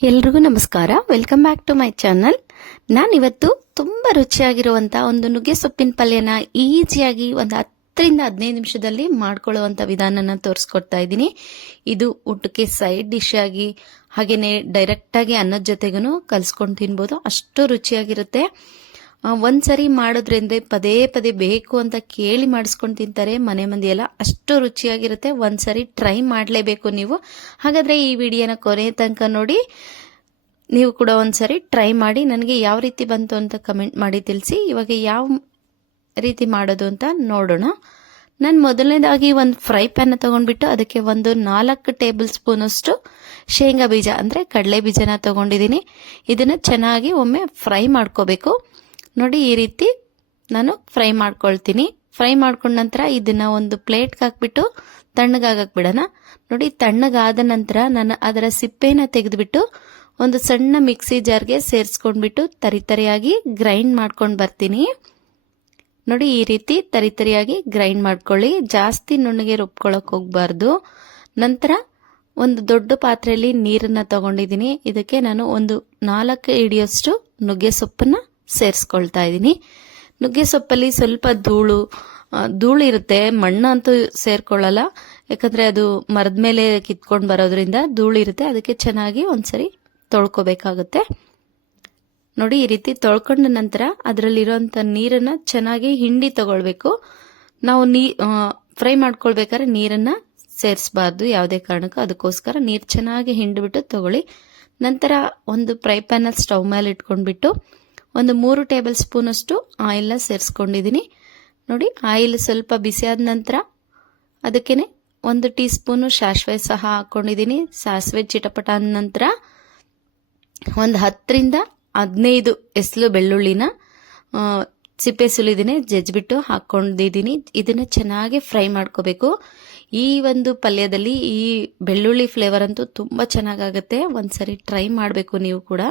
ಎಲ್ರಿಗೂ ನಮಸ್ಕಾರ. Welcome back to my channel. ನಾನಿವತ್ತು ತುಂಬಾ ರುಚಿಯಾಗಿರುವಂತ ಒಂದು ನುಗ್ಗೆ ಸೊಪ್ಪಿನ ಪಲ್ಯನ ಈಸಿಯಾಗಿ ಒಂದು 10-15 ನಿಮಿಷದಲ್ಲಿ ಮಾಡ್ಕೊಳ್ಳುವಂತ ವಿಧಾನನ ತೋರಿಸ್ಕೊಡ್ತಾ ಇದ್ದೀನಿ. ಇದು ಊಟಕ್ಕೆ ಸೈಡ್ ಡಿಶ್ ಆಗಿ ಹಾಗೇನೆ ಡೈರೆಕ್ಟ್ ಆಗಿ ಅನ್ನದ ಜೊತೆಗೂ ಕಲ್ಸ್ಕೊಂಡು ತಿನ್ಬೋದು. ಅಷ್ಟು ರುಚಿಯಾಗಿರುತ್ತೆ. ಒಂದ್ಸರಿ ಮಾಡೋದ್ರಿಂದ ಪದೇ ಪದೇ ಬೇಕು ಅಂತ ಕೇಳಿ ಮಾಡಿಸ್ಕೊಂಡು ತಿಂತಾರೆ ಮನೆ ಮಂದಿ ಎಲ್ಲ. ಅಷ್ಟು ರುಚಿಯಾಗಿರುತ್ತೆ. ಒಂದ್ಸರಿ ಟ್ರೈ ಮಾಡಲೇಬೇಕು ನೀವು. ಹಾಗಾದ್ರೆ ಈ ವಿಡಿಯೋನ ಕೊನೆ ತನಕ ನೋಡಿ. ನೀವು ಕೂಡ ಒಂದ್ಸರಿ ಟ್ರೈ ಮಾಡಿ ನನಗೆ ಯಾವ ರೀತಿ ಬಂತು ಅಂತ ಕಮೆಂಟ್ ಮಾಡಿ ತಿಳಿಸಿ. ಇವಾಗ ಯಾವ ರೀತಿ ಮಾಡೋದು ಅಂತ ನೋಡೋಣ. ನಾನು ಮೊದಲನೇದಾಗಿ ಒಂದು ಫ್ರೈ ಪ್ಯಾನ್ ತಗೊಂಡ್ಬಿಟ್ಟು ಅದಕ್ಕೆ ಒಂದು 4 ಟೇಬಲ್ ಸ್ಪೂನ್ ಅಷ್ಟು ಶೇಂಗಾ ಬೀಜ ಅಂದ್ರೆ ಕಡಲೆ ಬೀಜನ ತಗೊಂಡಿದ್ದೀನಿ. ಇದನ್ನ ಚೆನ್ನಾಗಿ ಒಮ್ಮೆ ಫ್ರೈ ಮಾಡ್ಕೋಬೇಕು. ನೋಡಿ, ಈ ರೀತಿ ನಾನು ಫ್ರೈ ಮಾಡ್ಕೊಳ್ತೀನಿ. ಫ್ರೈ ಮಾಡ್ಕೊಂಡ ನಂತರ ಇದನ್ನ ಒಂದು ಪ್ಲೇಟ್ಗೆ ಹಾಕ್ಬಿಟ್ಟು ತಣ್ಣಗಾಗಕ್ ಬಿಡೋಣ. ನೋಡಿ, ತಣ್ಣಗಾದ ನಂತರ ನಾನು ಅದರ ಸಿಪ್ಪೆನ ತೆಗೆದ್ಬಿಟ್ಟು ಒಂದು ಸಣ್ಣ ಮಿಕ್ಸಿ ಜಾರ್ಗೆ ಸೇರಿಸ್ಕೊಂಡ್ಬಿಟ್ಟು ತರಿತರಿಯಾಗಿ ಗ್ರೈಂಡ್ ಮಾಡ್ಕೊಂಡು ಬರ್ತೀನಿ. ನೋಡಿ, ಈ ರೀತಿ ತರಿತರಿಯಾಗಿ ಗ್ರೈಂಡ್ ಮಾಡ್ಕೊಳ್ಳಿ. ಜಾಸ್ತಿ ನುಣ್ಣಗೆ ರುಬ್ಕೊಳಕ್ ಹೋಗ್ಬಾರ್ದು. ನಂತರ ಒಂದು ದೊಡ್ಡ ಪಾತ್ರೆಯಲ್ಲಿ ನೀರನ್ನ ತಗೊಂಡಿದ್ದೀನಿ. ಇದಕ್ಕೆ ನಾನು ಒಂದು 4 ಹಿಡಿಯಷ್ಟು ನುಗ್ಗೆ ಸೊಪ್ಪನ್ನ ಸೇರಿಸ್ಕೊಳ್ತಾ ಇದ್ದೀನಿ. ನುಗ್ಗೆ ಸೊಪ್ಪಲ್ಲಿ ಸ್ವಲ್ಪ ಧೂಳು ಇರುತ್ತೆ, ಮಣ್ಣು ಅಂತೂ ಸೇರ್ಕೊಳ್ಳಲ್ಲ. ಯಾಕಂದ್ರೆ ಅದು ಮರದ ಮೇಲೆ ಕಿತ್ಕೊಂಡು ಬರೋದ್ರಿಂದ ಧೂಳು ಇರುತ್ತೆ. ಅದಕ್ಕೆ ಚೆನ್ನಾಗಿ ಒಂದ್ಸರಿ ತೊಳ್ಕೊಬೇಕಾಗುತ್ತೆ. ನೋಡಿ, ಈ ರೀತಿ ತೊಳ್ಕೊಂಡ ನಂತರ ಅದರಲ್ಲಿರುವಂತ ನೀರನ್ನ ಚೆನ್ನಾಗಿ ಹಿಂಡಿ ತಗೊಳ್ಬೇಕು. ನಾವು ಫ್ರೈ ಮಾಡ್ಕೊಳ್ಬೇಕಾದ್ರೆ ನೀರನ್ನ ಸೇರಿಸಬಾರ್ದು ಯಾವುದೇ ಕಾರಣಕ್ಕೂ. ಅದಕ್ಕೋಸ್ಕರ ನೀರು ಚೆನ್ನಾಗಿ ಹಿಂಡ್ಬಿಟ್ಟು ತಗೊಳ್ಳಿ. ನಂತರ ಒಂದು ಫ್ರೈ ಪ್ಯಾನ್ ಅಲ್ಲಿ ಸ್ಟವ್ ಮೇಲೆ ಇಟ್ಕೊಂಡ್ಬಿಟ್ಟು ಒಂದು 3 ಟೇಬಲ್ ಸ್ಪೂನ್ ಅಷ್ಟು ಆಯಿಲ್ನ ಸೇರಿಸ್ಕೊಂಡಿದ್ದೀನಿ. ನೋಡಿ, ಆಯಿಲ್ ಸ್ವಲ್ಪ ಬಿಸಿ ಆದ ನಂತರ ಅದಕ್ಕೇನೆ 1 ಟೀ ಸ್ಪೂನು ಸಾಸಿವೆ ಸಹ ಹಾಕೊಂಡಿದ್ದೀನಿ. ಸಾಸಿವೆ ಚಿಟಪಟ ಅಂದ ನಂತರ ಒಂದು 10-15 ಎಸ್ಲು ಬೆಳ್ಳುಳ್ಳಿನ ಸಿಪ್ಪೆ ಸುಲಿದಿನೇ ಜಜ್ಜಿಬಿಟ್ಟು ಹಾಕೊಂಡಿದ್ದೀನಿ. ಇದನ್ನ ಚೆನ್ನಾಗಿ ಫ್ರೈ ಮಾಡ್ಕೋಬೇಕು. ಈ ಒಂದು ಪಲ್ಯದಲ್ಲಿ ಈ ಬೆಳ್ಳುಳ್ಳಿ ಫ್ಲೇವರ್ ಅಂತೂ ತುಂಬಾ ಚೆನ್ನಾಗಾಗುತ್ತೆ. ಒಂದ್ಸರಿ ಟ್ರೈ ಮಾಡಬೇಕು ನೀವು ಕೂಡ.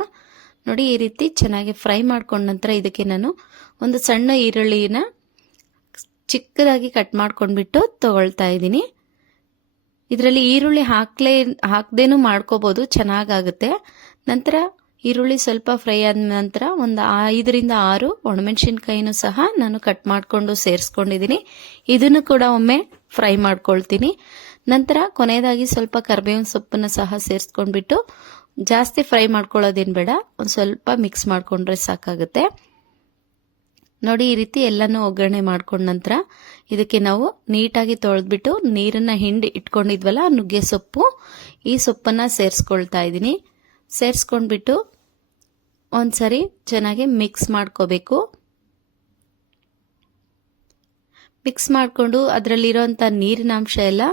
ನೋಡಿ, ಈ ರೀತಿ ಚೆನ್ನಾಗಿ ಫ್ರೈ ಮಾಡ್ಕೊಂಡ ನಂತರ ಇದಕ್ಕೆ ನಾನು ಒಂದು ಸಣ್ಣ ಈರುಳ್ಳಿನ ಚಿಕ್ಕದಾಗಿ ಕಟ್ ಮಾಡ್ಕೊಂಡ್ಬಿಟ್ಟು ತಗೊಳ್ತಾ ಇದ್ದೀನಿ. ಇದರಲ್ಲಿ ಈರುಳ್ಳಿ ಹಾಕ್ದೇನು ಮಾಡ್ಕೋಬಹುದು, ಚೆನ್ನಾಗಾಗುತ್ತೆ. ನಂತರ ಈರುಳ್ಳಿ ಸ್ವಲ್ಪ ಫ್ರೈ ಆದ ನಂತರ ಒಂದು 5-6 ಒಣಮೆಣಸಿನ್ಕಾಯಿನೂ ಸಹ ನಾನು ಕಟ್ ಮಾಡ್ಕೊಂಡು ಸೇರಿಸ್ಕೊಂಡಿದ್ದೀನಿ. ಇದನ್ನು ಕೂಡ ಒಮ್ಮೆ ಫ್ರೈ ಮಾಡ್ಕೊಳ್ತೀನಿ. ನಂತರ ಕೊನೆಯದಾಗಿ ಸ್ವಲ್ಪ ಕರಿಬೇವಿನ ಸೊಪ್ಪನ್ನ ಸಹ ಸೇರಿಸ್ಕೊಂಡ್ಬಿಟ್ಟು ಜಾಸ್ತಿ ಫ್ರೈ ಮಾಡ್ಕೊಳ್ಳೋದೇನು ಬೇಡ, ಒಂದು ಸ್ವಲ್ಪ ಮಿಕ್ಸ್ ಮಾಡ್ಕೊಂಡ್ರೆ ಸಾಕಾಗುತ್ತೆ. ನೋಡಿ, ಈ ರೀತಿ ಎಲ್ಲಾನು ಒಗ್ಗರಣೆ ಮಾಡ್ಕೊಂಡ ನಂತರ ಇದಕ್ಕೆ ನಾವು ನೀಟಾಗಿ ತೊಳೆದ್ಬಿಟ್ಟು ನೀರನ್ನ ಹಿಂಡಿ ಇಟ್ಕೊಂಡಿದ್ವಲ್ಲ ನುಗ್ಗೆ ಸೊಪ್ಪು, ಈ ಸೊಪ್ಪನ್ನ ಸೇರಿಸ್ಕೊಳ್ತಾ ಇದ್ದೀನಿ. ಸೇರಿಸ್ಕೊಂಡ್ಬಿಟ್ಟು ಒಂದ್ಸರಿ ಚೆನ್ನಾಗಿ ಮಿಕ್ಸ್ ಮಾಡ್ಕೋಬೇಕು. ಮಿಕ್ಸ್ ಮಾಡ್ಕೊಂಡು ಅದರಲ್ಲಿರೋಂಥ ನೀರಿನ ಅಂಶ ಎಲ್ಲ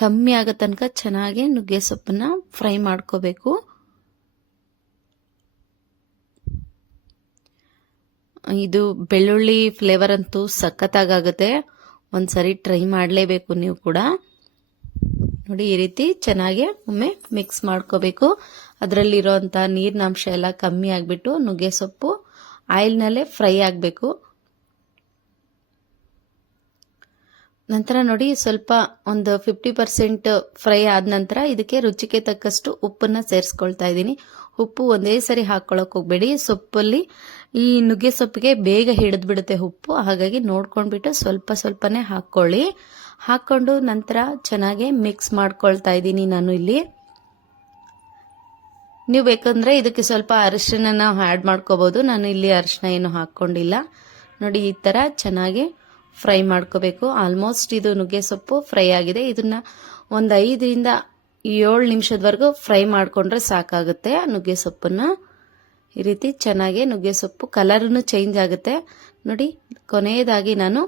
ಕಮ್ಮಿ ಆಗೋ ತನಕ ಚೆನ್ನಾಗಿ ನುಗ್ಗೆ ಸೊಪ್ಪನ್ನ ಫ್ರೈ ಮಾಡ್ಕೋಬೇಕು. ಇದು ಬೆಳ್ಳುಳ್ಳಿ ಫ್ಲೇವರ್ ಅಂತೂ ಸಖತ್ತಾಗುತ್ತೆ. ಒಂದ್ಸರಿ ಟ್ರೈ ಮಾಡಲೇಬೇಕು ನೀವು ಕೂಡ. ನೋಡಿ, ಈ ರೀತಿ ಚೆನ್ನಾಗಿ ಒಮ್ಮೆ ಮಿಕ್ಸ್ ಮಾಡ್ಕೋಬೇಕು. ಅದರಲ್ಲಿರೋಂಥ ನೀರಿನ ಅಂಶ ಎಲ್ಲ ಕಮ್ಮಿ ಆಗ್ಬಿಟ್ಟು ನುಗ್ಗೆ ಸೊಪ್ಪು ಆಯಿಲ್ನಲ್ಲೇ ಫ್ರೈ ಆಗಬೇಕು. ನಂತರ ನೋಡಿ, ಸ್ವಲ್ಪ ಒಂದು 50% ಫ್ರೈ ಆದ ನಂತರ ಇದಕ್ಕೆ ರುಚಿಗೆ ತಕ್ಕಷ್ಟು ಉಪ್ಪನ್ನ ಸೇರಿಸ್ಕೊಳ್ತಾ ಇದ್ದೀನಿ. ಉಪ್ಪು ಒಂದೇ ಸರಿ ಹಾಕೊಳ್ಳೋಕೆ ಹೋಗ್ಬೇಡಿ. ಸೊಪ್ಪಲ್ಲಿ ಈ ನುಗ್ಗೆ ಸೊಪ್ಪಿಗೆ ಬೇಗ ಹಿಡಿದ್ಬಿಡುತ್ತೆ ಉಪ್ಪು. ಹಾಗಾಗಿ ನೋಡ್ಕೊಂಡ್ಬಿಟ್ಟು ಸ್ವಲ್ಪ ಸ್ವಲ್ಪನೇ ಹಾಕೊಳ್ಳಿ. ಹಾಕೊಂಡು ನಂತರ ಚೆನ್ನಾಗಿ ಮಿಕ್ಸ್ ಮಾಡ್ಕೊಳ್ತಾ ಇದ್ದೀನಿ ನಾನು ಇಲ್ಲಿ. ನೀವು ಬೇಕಂದ್ರೆ ಇದಕ್ಕೆ ಸ್ವಲ್ಪ ಅರಿಶಿನ ಆ್ಯಡ್ ಮಾಡ್ಕೋಬಹುದು. ನಾನು ಇಲ್ಲಿ ಅರಿಶಿನ ಏನು ಹಾಕೊಂಡಿಲ್ಲ. ನೋಡಿ, ಈ ತರ ಚೆನ್ನಾಗಿ ಫ್ರೈ ಮಾಡ್ಕೋಬೇಕು. ಆಲ್ಮೋಸ್ಟ್ ಇದು ನುಗ್ಗೆ ಸೊಪ್ಪು ಫ್ರೈ ಆಗಿದೆ. ಇದನ್ನ ಒಂದು 5-7 ನಿಮಿಷದವರೆಗೂ ಫ್ರೈ ಮಾಡ್ಕೊಂಡ್ರೆ ಸಾಕಾಗುತ್ತೆ. ನುಗ್ಗೆ ಸೊಪ್ಪನ್ನ ಈ ರೀತಿ ಚೆನ್ನಾಗಿ ನುಗ್ಗೆ ಸೊಪ್ಪು ಕಲರ್ನು ಚೇಂಜ್ ಆಗುತ್ತೆ. ನೋಡಿ, ಕೊನೆಯದಾಗಿ ನಾನು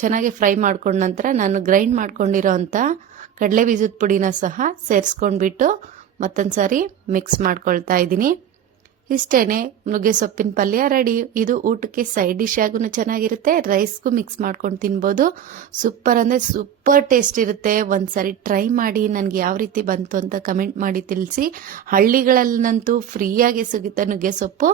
ಚೆನ್ನಾಗಿ ಫ್ರೈ ಮಾಡ್ಕೊಂಡ ನಂತರ ನಾನು ಗ್ರೈಂಡ್ ಮಾಡ್ಕೊಂಡಿರೋ ಅಂತ ಕಡಲೆ ಬೀಜದ ಪುಡಿನ ಸಹ ಸೇರಿಸ್ಕೊಂಡ್ಬಿಟ್ಟು ಮತ್ತೊಂದ್ಸಾರಿ ಮಿಕ್ಸ್ ಮಾಡ್ಕೊಳ್ತಾ ಇದ್ದೀನಿ. ಇಷ್ಟೇನೆ, ನುಗ್ಗೆ ಸೊಪ್ಪಿನ ಪಲ್ಯ ರೆಡಿ. ಇದು ಊಟಕ್ಕೆ ಸೈಡ್ ಡಿಶ್ ಆಗೂ ಚೆನ್ನಾಗಿರುತ್ತೆ. ರೈಸ್ಗೂ ಮಿಕ್ಸ್ ಮಾಡ್ಕೊಂಡು ತಿನ್ಬೋದು. ಸೂಪರ್ ಅಂದ್ರೆ ಸೂಪರ್ ಟೇಸ್ಟ್ ಇರುತ್ತೆ. ಒಂದ್ಸರಿ ಟ್ರೈ ಮಾಡಿ ನನಗೆ ಯಾವ ರೀತಿ ಬಂತು ಅಂತ ಕಮೆಂಟ್ ಮಾಡಿ ತಿಳಿಸಿ. ಹಳ್ಳಿಗಳಲ್ಲಂತೂ ಫ್ರೀಯಾಗಿ ಸಿಗುತ್ತೆ ನುಗ್ಗೆ ಸೊಪ್ಪು.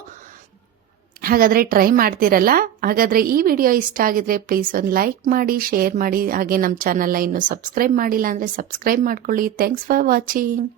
ಹಾಗಾದ್ರೆ ಟ್ರೈ ಮಾಡ್ತಿರಲ್ಲ? ಹಾಗಾದ್ರೆ ಈ ವಿಡಿಯೋ ಇಷ್ಟ ಆಗಿದ್ರೆ ಪ್ಲೀಸ್ ಒಂದು ಲೈಕ್ ಮಾಡಿ, ಶೇರ್ ಮಾಡಿ. ಹಾಗೆ ನಮ್ಮ ಚಾನಲ್ನ ಇನ್ನೂ ಸಬ್ಸ್ಕ್ರೈಬ್ ಮಾಡಿಲ್ಲ ಅಂದ್ರೆ ಸಬ್ಸ್ಕ್ರೈಬ್ ಮಾಡ್ಕೊಳ್ಳಿ. Thanks for watching.